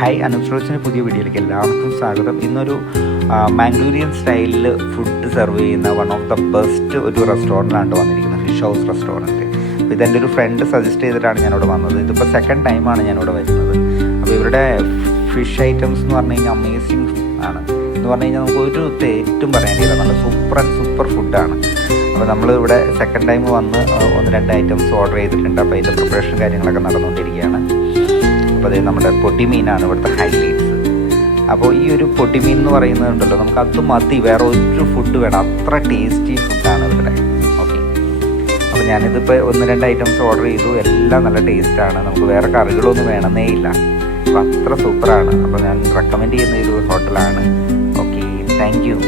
Hi, അനുശ്രോച്ചിൻ്റെ പുതിയ വീഡിയോയിലേക്ക് എല്ലാവർക്കും സ്വാഗതം. ഇന്നൊരു മാംഗ്ലൂരിയൻ സ്റ്റൈലിൽ ഫുഡ് സെർവ് ചെയ്യുന്ന വൺ ഓഫ് ദ ബെസ്റ്റ് ഒരു റെസ്റ്റോറൻറ്റിലാണ് വന്നിരിക്കുന്നത്, ഫിഷ് ഹൗസ് റെസ്റ്റോറൻറ്റ്. അപ്പോൾ ഇതെൻ്റെ ഒരു ഫ്രണ്ട് സജസ്റ്റ് ചെയ്തിട്ടാണ് ഞാനിവിടെ വന്നത്. ഇതിപ്പോൾ സെക്കൻഡ് ടൈമാണ് ഞാനിവിടെ വരുന്നത്. അപ്പോൾ ഇവരുടെ ഫിഷ് ഐറ്റംസ് എന്ന് പറഞ്ഞു കഴിഞ്ഞാൽ അമേസിങ് ആണ്. എന്ന് പറഞ്ഞു കഴിഞ്ഞാൽ നമുക്ക് ഒരു തെറ്റും പറയാനില്ല, നല്ല സൂപ്പർ ഫുഡാണ്. അപ്പോൾ നമ്മൾ ഇവിടെ സെക്കൻഡ് ടൈം വന്ന് 1-2 ഐറ്റംസ് ഓർഡർ ചെയ്തിട്ടുണ്ട്. അപ്പോൾ അതിൻ്റെ പ്രിപ്പറേഷൻ കാര്യങ്ങളൊക്കെ നടന്നുകൊണ്ടിരിക്കുകയാണ്. അപ്പോൾ അത് നമ്മുടെ പൊടിമീനാണ് ഇവിടുത്തെ ഹൈലൈറ്റ്സ്. അപ്പോൾ ഈ ഒരു പൊടിമീൻ എന്ന് പറയുന്നതുണ്ടല്ലോ, നമുക്ക് അത് മതി, വേറെ ഒരു ഫുഡ് വേണം, അത്ര ടേസ്റ്റി ഫുഡാണ് ഇവിടെ. ഓക്കെ, അപ്പോൾ ഞാനിതിപ്പോൾ 1-2 ഐറ്റംസ് ഓർഡർ ചെയ്തു. എല്ലാം നല്ല ടേസ്റ്റാണ്, നമുക്ക് വേറെ കറികളൊന്നും വേണമെന്നേ ഇല്ല. അപ്പോൾ അത്ര സൂപ്പറാണ്. അപ്പോൾ ഞാൻ റെക്കമെൻഡ് ചെയ്യുന്ന ഒരു ഹോട്ടലാണ്. Okay, thank you.